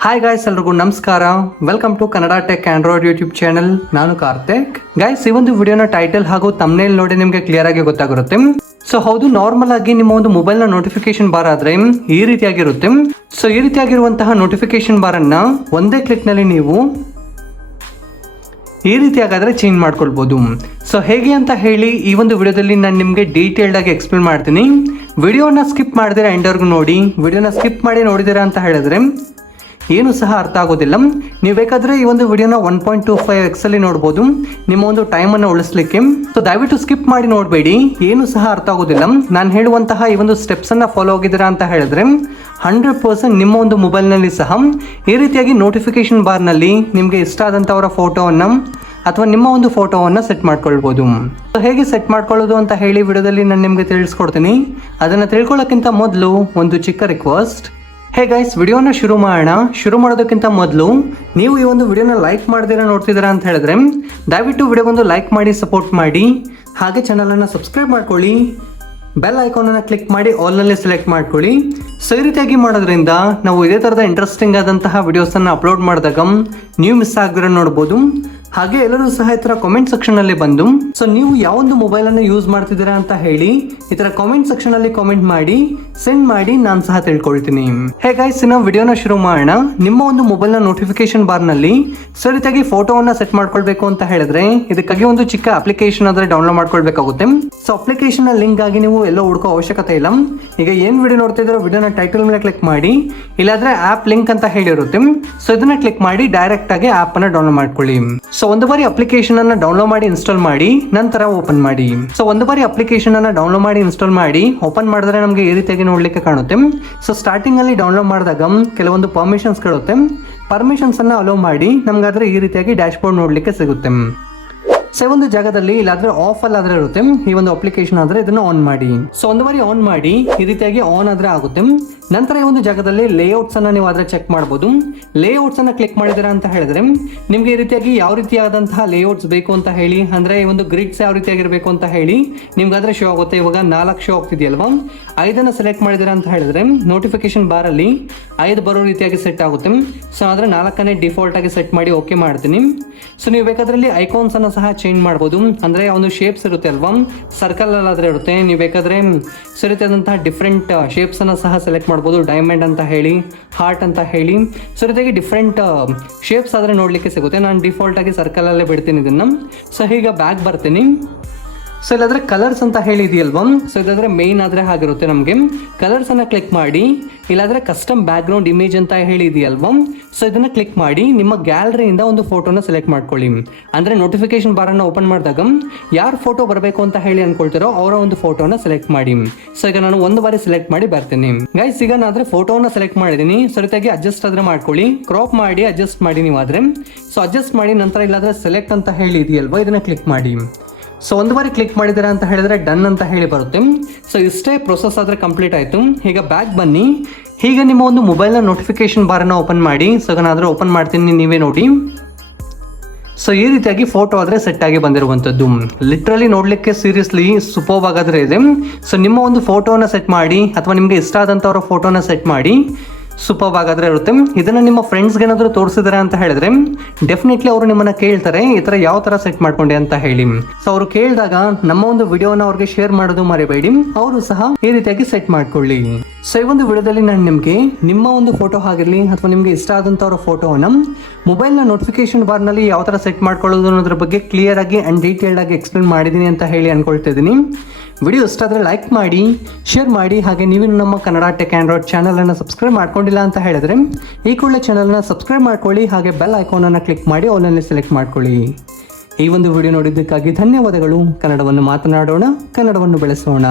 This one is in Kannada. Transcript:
ಹಾಯ್ ಗಾಯ್ಸ್, ಎಲ್ರಿಗೂ ನಮಸ್ಕಾರ. Welcome to Kannada tech Android YouTube channel. ನಾನು ಕಾರ್ತಿಕ್. ಗಾಯ್ಸ್, ಈ ಒಂದು ವಿಡಿಯೋನ ಟೈಟಲ್ ಹಾಗೂ ತಮ್ನೇಲ್ ನೋಡಿ ನಿಮಗೆ ಕ್ಲಿಯರ್ ಆಗಿ ಗೊತ್ತಾಗಿರುತ್ತೆ. ಸೊ ಹೌದು, ನಾರ್ಮಲ್ ಆಗಿ ನಿಮ್ಮ ಒಂದು ಮೊಬೈಲ್ ನ ನೋಟಿಫಿಕೇಶನ್ ಬಾರ್ ಆದ್ರೆ ಈ ರೀತಿಯಾಗಿರುತ್ತೆ. ಸೊ ಈ ರೀತಿಯಾಗಿರುವಂತಹ ನೋಟಿಫಿಕೇಶನ್ ಬಾರ್ ಅನ್ನ ಒಂದೇ ಕ್ಲಿಕ್ ನಲ್ಲಿ ನೀವು ಈ ರೀತಿಯಾಗಾದ್ರೆ ಚೇಂಜ್ ಮಾಡ್ಕೊಳ್ಬಹುದು. ಸೊ ಹೇಗೆ ಅಂತ ಹೇಳಿ ಈ ಒಂದು ವಿಡಿಯೋದಲ್ಲಿ ನಾನು ನಿಮಗೆ ಡೀಟೇಲ್ಡ್ ಆಗಿ ಎಕ್ಸ್ಪ್ಲೇನ್ ಮಾಡ್ತೀನಿ. ವಿಡಿಯೋನ ಸ್ಕಿಪ್ ಮಾಡಿದಿರಾ ಎಂಡವರೆಗೂ ನೋಡಿ. ವಿಡಿಯೋನ ಸ್ಕಿಪ್ ಮಾಡಿ ನೋಡಿದಿರಾ ಅಂತ ಹೇಳಿದ್ರೆ ಏನು ಸಹ ಅರ್ಥ ಆಗೋದಿಲ್ಲ. ನೀವು ಬೇಕಾದ್ರೆ ಈ ಒಂದು ವಿಡಿಯೋನ 1.25x ಅಲ್ಲಿ ನೋಡ್ಬೋದು ನಿಮ್ಮ ಒಂದು ಟೈಮನ್ನು ಉಳಿಸ್ಲಿಕ್ಕೆ. ಸೊ ದಯವಿಟ್ಟು ಸ್ಕಿಪ್ ಮಾಡಿ ನೋಡಬೇಡಿ, ಏನು ಸಹ ಅರ್ಥ ಆಗೋದಿಲ್ಲ. ನಾನು ಹೇಳುವಂತಹ ಈ ಒಂದು ಸ್ಟೆಪ್ಸನ್ನು ಫಾಲೋ ಆಗಿದ್ದೀರಾ ಅಂತ ಹೇಳಿದ್ರೆ 100% ನಿಮ್ಮ ಒಂದು ಮೊಬೈಲ್ನಲ್ಲಿ ಸಹ ಈ ರೀತಿಯಾಗಿ ನೋಟಿಫಿಕೇಶನ್ ಬಾರ್ನಲ್ಲಿ ನಿಮಗೆ ಇಷ್ಟ ಆದಂಥವರ ಫೋಟೋವನ್ನು ಅಥವಾ ನಿಮ್ಮ ಒಂದು ಫೋಟೋವನ್ನು ಸೆಟ್ ಮಾಡ್ಕೊಳ್ಬೋದು. ಸೊ ಹೇಗೆ ಸೆಟ್ ಮಾಡ್ಕೊಳ್ಳೋದು ಅಂತ ಹೇಳಿ ವಿಡಿಯೋದಲ್ಲಿ ನಾನು ನಿಮಗೆ ತಿಳಿಸ್ಕೊಡ್ತೀನಿ. ಅದನ್ನು ತಿಳ್ಕೊಳ್ಳೋಕ್ಕಿಂತ ಮೊದಲು ಒಂದು ಚಿಕ್ಕ ರಿಕ್ವೆಸ್ಟ್. ಹೇ ಗೈಸ್, ವಿಡಿಯೋನ ಶುರು ಮಾಡೋಣ. ಶುರು ಮಾಡೋದಕ್ಕಿಂತ ಮೊದಲು ನೀವು ಈ ಒಂದು ವಿಡಿಯೋನ ಲೈಕ್ ಮಾಡ್ದಿರಾ ನೋಡ್ತಿದ್ದೀರಾ ಅಂತ ಹೇಳಿದ್ರೆ ದಯವಿಟ್ಟು ವಿಡಿಯೋಗೊಂದು ಲೈಕ್ ಮಾಡಿ ಸಪೋರ್ಟ್ ಮಾಡಿ. ಹಾಗೆ ಚಾನಲನ್ನು ಸಬ್ಸ್ಕ್ರೈಬ್ ಮಾಡ್ಕೊಳ್ಳಿ. ಬೆಲ್ ಐಕಾನನ್ನು ಕ್ಲಿಕ್ ಮಾಡಿ ಆಲ್ನಲ್ಲಿ ಸೆಲೆಕ್ಟ್ ಮಾಡ್ಕೊಳ್ಳಿ. ಸೊ ಈ ರೀತಿಯಾಗಿ ಮಾಡೋದ್ರಿಂದ ನಾವು ಇದೇ ಥರದ ಇಂಟ್ರೆಸ್ಟಿಂಗ್ ಆದಂತಹ ವಿಡಿಯೋಸನ್ನು ಅಪ್ಲೋಡ್ ಮಾಡಿದಾಗ ನೀವು ಮಿಸ್ ಆಗದಿರೋ ನೋಡ್ಬೋದು. ಹಾಗೆ ಎಲ್ಲರೂ ಸಹ ಈ ಥರ ಕಾಮೆಂಟ್ ಸೆಕ್ಷನಲ್ಲಿ ಬಂದು ಸೊ ನೀವು ಯಾವೊಂದು ಮೊಬೈಲನ್ನು ಯೂಸ್ ಮಾಡ್ತಿದ್ದೀರಾ ಅಂತ ಹೇಳಿ ಈ ಥರ ಕಾಮೆಂಟ್ ಸೆಕ್ಷನಲ್ಲಿ ಕಾಮೆಂಟ್ ಮಾಡಿ ಸೆಂಡ್ ಮಾಡಿ, ನಾನು ಸಹ ತಿಳ್ಕೊಳ್ತೀನಿ. ಹೇ ಗೈಸ್, ನಾವು ವಿಡಿಯೋನ ಶುರು ಮಾಡೋಣ. ನಿಮ್ಮ ಒಂದು ಮೊಬೈಲ್ನ ನೋಟಿಫಿಕೇಶನ್ ಬಾರ್ನಲ್ಲಿ ಸೊ ರೀತಿಯಾಗಿ ಫೋಟೋವನ್ನು ಸೆಟ್ ಮಾಡ್ಕೊಳ್ಬೇಕು ಅಂತ ಹೇಳಿದ್ರೆ ಇದಕ್ಕಾಗಿ ಒಂದು ಚಿಕ್ಕ ಅಪ್ಲಿಕೇಶನ್ ಆದರೆ ಡೌನ್ಲೋಡ್ ಮಾಡ್ಕೊಳ್ಬೇಕಾಗುತ್ತೆ. ಸೊ ಅಪ್ಲಿಕೇಶನ್ ಲಿಂಕ್ ಆಗಿ ನೀವು ಎಲ್ಲೋ ಹುಡುಕೋ ಅವಶ್ಯಕತೆ ಇಲ್ಲ. ಈಗ ಏನು ವಿಡಿಯೋ ನೋಡ್ತಿದ್ದೀರೋ ವಿಡಿಯೋನ ಟೈಟಲ್ ಮೇಲೆ ಕ್ಲಿಕ್ ಮಾಡಿ, ಇಲ್ಲಾಂದ್ರೆ ಆ್ಯಪ್ ಲಿಂಕ್ ಅಂತ ಹೇಳಿರುತ್ತೆ. ಸೊ ಇದನ್ನ ಕ್ಲಿಕ್ ಮಾಡಿ ಡೈರೆಕ್ಟ್ ಆಗಿ ಆ್ಯಪ್ ಅನ್ನು ಡೌನ್ಲೋಡ್ ಮಾಡ್ಕೊಳ್ಳಿ. ಸೊ ಒಂದು ಬಾರಿ ಅಪ್ಲಿಕೇಶನ್ ಅನ್ನ ಡೌನ್ಲೋಡ್ ಮಾಡಿ ಇನ್ಸ್ಟಾಲ್ ಮಾಡಿ ನಂತರ ಓಪನ್ ಮಾಡಿ. ಸೊ ಒಂದು ಬಾರಿ ಅಪ್ಲಿಕೇಶನ್ ಅನ್ನ ಡೌನ್ಲೋಡ್ ಮಾಡಿ ಇನ್ಸ್ಟಾಲ್ ಮಾಡಿ ಓಪನ್ ಮಾಡಿದ್ರೆ ನಮಗೆ ಈ ರೀತಿಯಾಗಿ ನೋಡ್ಲಿಕ್ಕೆ ಕಾಣುತ್ತೆ. ಸೊ ಸ್ಟಾರ್ಟಿಂಗ್ ಅಲ್ಲಿ ಡೌನ್ಲೋಡ್ ಮಾಡಿದಾಗ ಕೆಲವೊಂದು ಪರ್ಮಿಷನ್ಸ್ ಗಳು ಪರ್ಮಿಷನ್ಸ್ ಅನ್ನ ಅಲೋ ಮಾಡಿ ನಮ್ಗಾದ್ರೆ ಈ ರೀತಿಯಾಗಿ ಡ್ಯಾಶ್ ಬೋರ್ಡ್ ನೋಡ್ಲಿಕ್ಕೆ ಸಿಗುತ್ತೆ. ಸೊ ಒಂದು ಜಾಗದಲ್ಲಿ ಇಲ್ಲಾದ್ರೆ ಆಫ್ ಅಲ್ಲಿ ಆದ್ರೆ ಇರುತ್ತೆ ಈ ಒಂದು ಅಪ್ಲಿಕೇಶನ್ ಆದ್ರೆ ಇದನ್ನ ಆನ್ ಮಾಡಿ. ಸೊ ಒಂದು ಬಾರಿ ಆನ್ ಮಾಡಿ ಈ ರೀತಿಯಾಗಿ ಆನ್ ಆದ್ರೆ ಆಗುತ್ತೆ. ನಂತರ ಈ ಒಂದು ಜಾಗದಲ್ಲಿ ಲೇಔಟ್ಸ್ ಅನ್ನ ನೀವು ಆದ್ರೆ ಚೆಕ್ ಮಾಡಬಹುದು. ಲೇಔಟ್ಸ್ ಅನ್ನ ಕ್ಲಿಕ್ ಮಾಡಿದಿರಾ ಅಂತ ಹೇಳಿದ್ರೆ ನಿಮ್ಗೆ ಈ ರೀತಿಯಾಗಿ ಯಾವ ರೀತಿಯಾದಂತಹ ಲೇಔಟ್ಸ್ ಬೇಕು ಅಂತ ಹೇಳಿ, ಅಂದ್ರೆ ಈ ಒಂದು ಗ್ರಿಡ್ಸ್ ಯಾವ ರೀತಿಯಾಗಿರ್ಬೇಕು ಅಂತ ಹೇಳಿ ನಿಮ್ಗಾದ್ರೆ ಶೋ ಆಗುತ್ತೆ. ಇವಾಗ 4 ಶೋ ಆಗ್ತಿದೆಯಲ್ವಾ, 5 ಸೆಲೆಕ್ಟ್ ಮಾಡಿದಿರಾ ಅಂತ ಹೇಳಿದ್ರೆ ನೋಟಿಫಿಕೇಶನ್ ಬಾರ್ ಅಲ್ಲಿ 5 ಬರೋ ರೀತಿಯಾಗಿ ಸೆಟ್ ಆಗುತ್ತೆ. ಸೊ ಆದ್ರೆ 4ನೇ ಡಿಫಾಲ್ಟ್ ಆಗಿ ಸೆಟ್ ಮಾಡಿ ಓಕೆ ಮಾಡ್ತೀನಿ. ಸೊ ನೀವು ಬೇಕಾದ್ರಲ್ಲಿ ಐಕಾನ್ಸ್ ಅನ್ನ ಸಹ ಚೇಂಜ್ ಮಾಡಬಹುದು. ಅಂದ್ರೆ ಒಂದು ಶೇಪ್ಸ್ ಇರುತ್ತೆ ಅಲ್ವಾ, ಸರ್ಕಲ್ ಅಲ್ಲಾದ್ರೆ ಇರುತ್ತೆ. ನೀವು ಬೇಕಾದ್ರೆ ಸೊ ರೀತಿಯಾದಂತಹ ಡಿಫ್ರೆಂಟ್ ಶೇಪ್ಸ್ ಅನ್ನ ಸಹ ಸೆಲೆಕ್ಟ್ ಮಾಡಬಹುದು. ಡೈಮಂಡ್ ಅಂತ ಹೇಳಿ, ಹಾರ್ಟ್ ಅಂತ ಹೇಳಿ, ಸೊ ರೀತಿಯಾಗಿ ಡಿಫ್ರೆಂಟ್ ಶೇಪ್ಸ್ ಆದ್ರೆ ನೋಡ್ಲಿಕ್ಕೆ ಸಿಗುತ್ತೆ. ನಾನು ಡಿಫಾಲ್ಟ್ ಆಗಿ ಸರ್ಕಲ್ ಅಲ್ಲೇ ಬಿಡ್ತೀನಿ ಇದನ್ನ. ಸೊ ಈಗ ಬ್ಯಾಕ್ ಬರ್ತೀನಿ. ಸೊ ಇಲ್ಲಾದ್ರೆ ಕಲರ್ಸ್ ಅಂತ ಹೇಳಿ ಇದೆಯಲ್ವಾ, ಸೊ ಇದಾದ್ರೆ ಮೇನ್ ಆದ್ರೆ ಆಗಿರುತ್ತೆ. ನಮಗೆ ಕಲರ್ಸ್ ಅನ್ನ ಕ್ಲಿಕ್ ಮಾಡಿ, ಇಲ್ಲಾದ್ರೆ ಕಸ್ಟಮ್ ಬ್ಯಾಕ್ ಗ್ರೌಂಡ್ ಇಮೇಜ್ ಅಂತ ಹೇಳಿ ಇದೆಯಲ್ವಾ, ಸೊ ಇದನ್ನ ಕ್ಲಿಕ್ ಮಾಡಿ ನಿಮ್ಮ ಗ್ಯಾಲರಿಯಿಂದ ಒಂದು ಫೋಟೋನ ಸೆಲೆಕ್ಟ್ ಮಾಡ್ಕೊಳ್ಳಿ. ಅಂದ್ರೆ ನೋಟಿಫಿಕೇಶನ್ ಬಾರ್ ಅನ್ನ ಓಪನ್ ಮಾಡಿದಾಗ ಯಾರು ಫೋಟೋ ಬರಬೇಕು ಅಂತ ಹೇಳಿ ಅನ್ಕೊಳ್ತಾರೋ ಅವರ ಒಂದು ಫೋಟೋನ ಸೆಲೆಕ್ಟ್ ಮಾಡಿ. ಸೊ ಈಗ ನಾನು ಒಂದು ಬಾರಿ ಸೆಲೆಕ್ಟ್ ಮಾಡಿ ಬರ್ತೀನಿ. ಗೈಸ್, ಈಗ ನಾನು ಫೋಟೋನ ಸೆಲೆಕ್ಟ್ ಮಾಡಿದೀನಿ. ಸೊ ರೀತಿಯಾಗಿ ಅಡ್ಜಸ್ಟ್ ಆದ್ರೆ ಮಾಡ್ಕೊಳ್ಳಿ, ಕ್ರಾಪ್ ಮಾಡಿ ಅಡ್ಜಸ್ಟ್ ಮಾಡಿ ನೀವು ಆದ್ರೆ. ಸೊ ಅಡ್ಜಸ್ಟ್ ಮಾಡಿ ನಂತರ ಇಲ್ಲಾದ್ರೆ ಸೆಲೆಕ್ಟ್ ಅಂತ ಹೇಳಿ ಇದೆಯಲ್ವಾ, ಇದನ್ನ ಕ್ಲಿಕ್ ಮಾಡಿ. ಸೊ ಒಂದು ಬಾರಿ ಕ್ಲಿಕ್ ಮಾಡಿದಿರಾ ಅಂತ ಹೇಳಿದ್ರೆ ಡನ್ ಅಂತ ಹೇಳಿ ಬರುತ್ತೆ. ಸೊ ಇಷ್ಟೇ ಪ್ರೊಸೆಸ್ ಆದರೆ ಕಂಪ್ಲೀಟ್ ಆಯಿತು. ಈಗ ಬ್ಯಾಕ್ ಬನ್ನಿ. ಹೀಗೆ ನಿಮ್ಮ ಒಂದು ಮೊಬೈಲ್ನ ನೋಟಿಫಿಕೇಶನ್ ಬಾರನ್ನು ಓಪನ್ ಮಾಡಿ. ಸೊ ನಾನಾದರೂ ಓಪನ್ ಮಾಡ್ತೀನಿ, ನೀವೇ ನೋಡಿ. ಸೊ ಈ ರೀತಿಯಾಗಿ ಫೋಟೋ ಆದರೆ ಸೆಟ್ ಆಗಿ ಬಂದಿರುವಂಥದ್ದು. ಲಿಟ್ರಲಿ ನೋಡಲಿಕ್ಕೆ ಸೀರಿಯಸ್ಲಿ ಸೂಪರ್ಬ್ ಆಗಾದ್ರೆ ಇದೆ. ಸೊ ನಿಮ್ಮ ಒಂದು ಫೋಟೋನ ಸೆಟ್ ಮಾಡಿ ಅಥವಾ ನಿಮಗೆ ಇಷ್ಟ ಆದಂಥವ್ರ ಫೋಟೋನ ಸೆಟ್ ಮಾಡಿ ಸೂಪರ್ಬ್ ಆಗಾದ್ರೆ ಇರುತ್ತೆ. ಇದನ್ನ ನಿಮ್ಮ ಫ್ರೆಂಡ್ಸ್ಗೆ ಏನಾದರೂ ತೋರಿಸಿದ್ರೆ ಅಂತ ಹೇಳಿದ್ರೆ ಡೆಫಿನೆಟ್ಲಿ ಅವರು ನಿಮ್ಮನ್ನ ಕೇಳ್ತಾರೆ ಈ ಥರ ಯಾವ ಥರ ಸೆಟ್ ಮಾಡ್ಕೊಂಡೆ ಅಂತ ಹೇಳಿ. ಸೊ ಅವರು ಕೇಳಿದಾಗ ನಮ್ಮ ಒಂದು ವಿಡಿಯೋನ ಅವ್ರಿಗೆ ಶೇರ್ ಮಾಡೋದು ಮರಿಬೇಡಿ, ಅವರು ಸಹ ಈ ರೀತಿಯಾಗಿ ಸೆಟ್ ಮಾಡ್ಕೊಳ್ಳಿ. ಸೊ ಈ ಒಂದು ವಿಡಿಯೋದಲ್ಲಿ ನಾನು ನಿಮಗೆ ನಿಮ್ಮ ಒಂದು ಫೋಟೋ ಆಗಿರಲಿ ಅಥವಾ ನಿಮಗೆ ಇಷ್ಟ ಆದಂಥವ್ರ ಫೋಟೋನ ಮೊಬೈಲ್ನ ನೋಟಿಫಿಕೇಶನ್ ಬಾರ್ನಲ್ಲಿ ಯಾವ ಥರ ಸೆಟ್ ಮಾಡ್ಕೊಳ್ಳೋದು ಅನ್ನೋದ್ರ ಬಗ್ಗೆ ಕ್ಲಿಯರ್ ಆಗಿ ಆ್ಯಂಡ್ ಡೀಟೇಲ್ಡ್ ಆಗಿ ಎಕ್ಸ್ಪ್ಲೇನ್ ಮಾಡಿದ್ದೀನಿ ಅಂತ ಹೇಳಿ ಅನ್ಕೊಳ್ತಾ ಇದ್ದೀನಿ. ವಿಡಿಯೋ ಇಷ್ಟ ಆದರೆ ಲೈಕ್ ಮಾಡಿ, ಶೇರ್ ಮಾಡಿ. ಹಾಗೆ ನೀವು ನಮ್ಮ ಕನ್ನಡ ಟೆಕ್ ಆಂಡ್ರಾಯ್ಡ್ ಚಾನಲನ್ನು ಸಬ್ಸ್ಕ್ರೈಬ್ ಮಾಡ್ಕೊಂಡಿಲ್ಲ ಅಂತ ಹೇಳಿದ್ರೆ ಈ ಕೂಡಲೇ ಚಾನಲ್ನ ಸಬ್ಸ್ಕ್ರೈಬ್ ಮಾಡ್ಕೊಳ್ಳಿ. ಹಾಗೆ ಬೆಲ್ ಐಕಾನನ್ನು ಕ್ಲಿಕ್ ಮಾಡಿ ಆಲ್ನಲ್ಲಿ ಸೆಲೆಕ್ಟ್ ಮಾಡ್ಕೊಳ್ಳಿ. ಈ ಒಂದು ವಿಡಿಯೋ ನೋಡಿದ್ದಕ್ಕಾಗಿ ಧನ್ಯವಾದಗಳು. ಕನ್ನಡವನ್ನು ಮಾತನಾಡೋಣ, ಕನ್ನಡವನ್ನು ಬೆಳೆಸೋಣ.